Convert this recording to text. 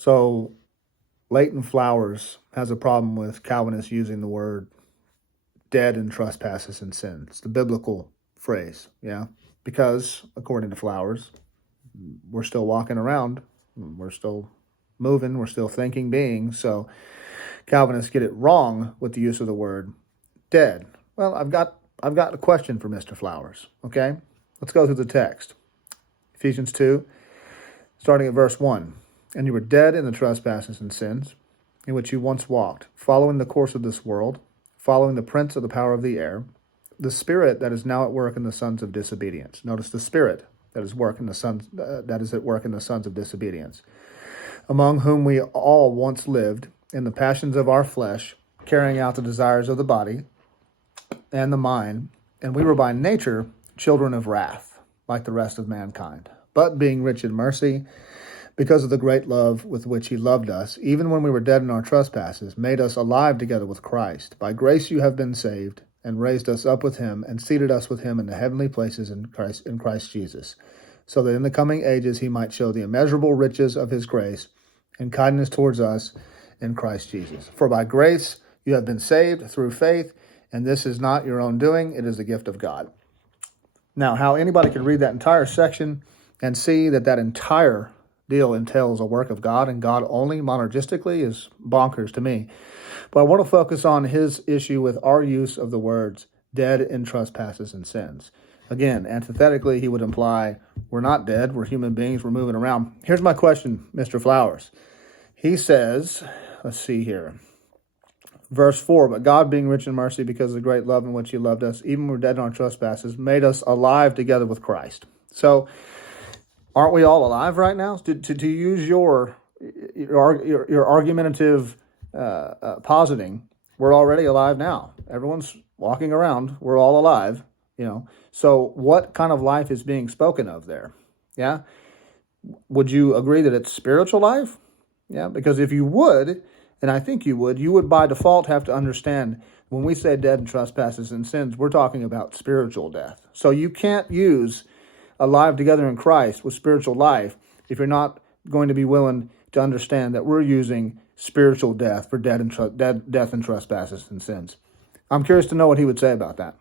So Leighton Flowers has a problem with Calvinists using the word dead in trespasses and sins. It's the biblical phrase, yeah? Because, according to Flowers, we're still walking around, we're still moving, we're still thinking beings, so Calvinists get it wrong with the use of the word dead. Well, I've got a question for Mr. Flowers, okay? Let's go through the text. Ephesians 2, starting at verse 1. And you were dead in the trespasses and sins, in which you once walked, following the course of this world, following the prince of the power of the air, the spirit that is now at work in the sons of disobedience. Notice the spirit that is at work in the sons of disobedience, among whom we all once lived in the passions of our flesh, carrying out the desires of the body and the mind, and we were by nature children of wrath, like the rest of mankind. But being rich in mercy, because of the great love with which he loved us, even when we were dead in our trespasses, made us alive together with Christ. By grace you have been saved, and raised us up with him, and seated us with him in the heavenly places in Christ Jesus, so that in the coming ages he might show the immeasurable riches of his grace and kindness towards us in Christ Jesus. For by grace you have been saved through faith, and this is not your own doing, it is the gift of God. Now, how anybody could read that entire section and see that entire deal entails a work of God and God only monergistically is bonkers to me. But I want to focus on his issue with our use of the words dead in trespasses and sins. Again, antithetically, he would imply we're not dead, we're human beings, we're moving around. Here's my question, Mr. Flowers. He says, let's see here, verse 4, but God being rich in mercy because of the great love in which he loved us, even when we're dead in our trespasses, made us alive together with Christ. So, aren't we all alive right now? To use your argumentative positing, we're already alive now. Everyone's walking around. We're all alive, So what kind of life is being spoken of there? Yeah? Would you agree that it's spiritual life? Yeah, because if you would, and I think you would by default have to understand when we say dead in trespasses and sins, we're talking about spiritual death. So you can't use alive together in Christ with spiritual life if you're not going to be willing to understand that we're using spiritual death for death in trespasses and sins. I'm curious to know what he would say about that.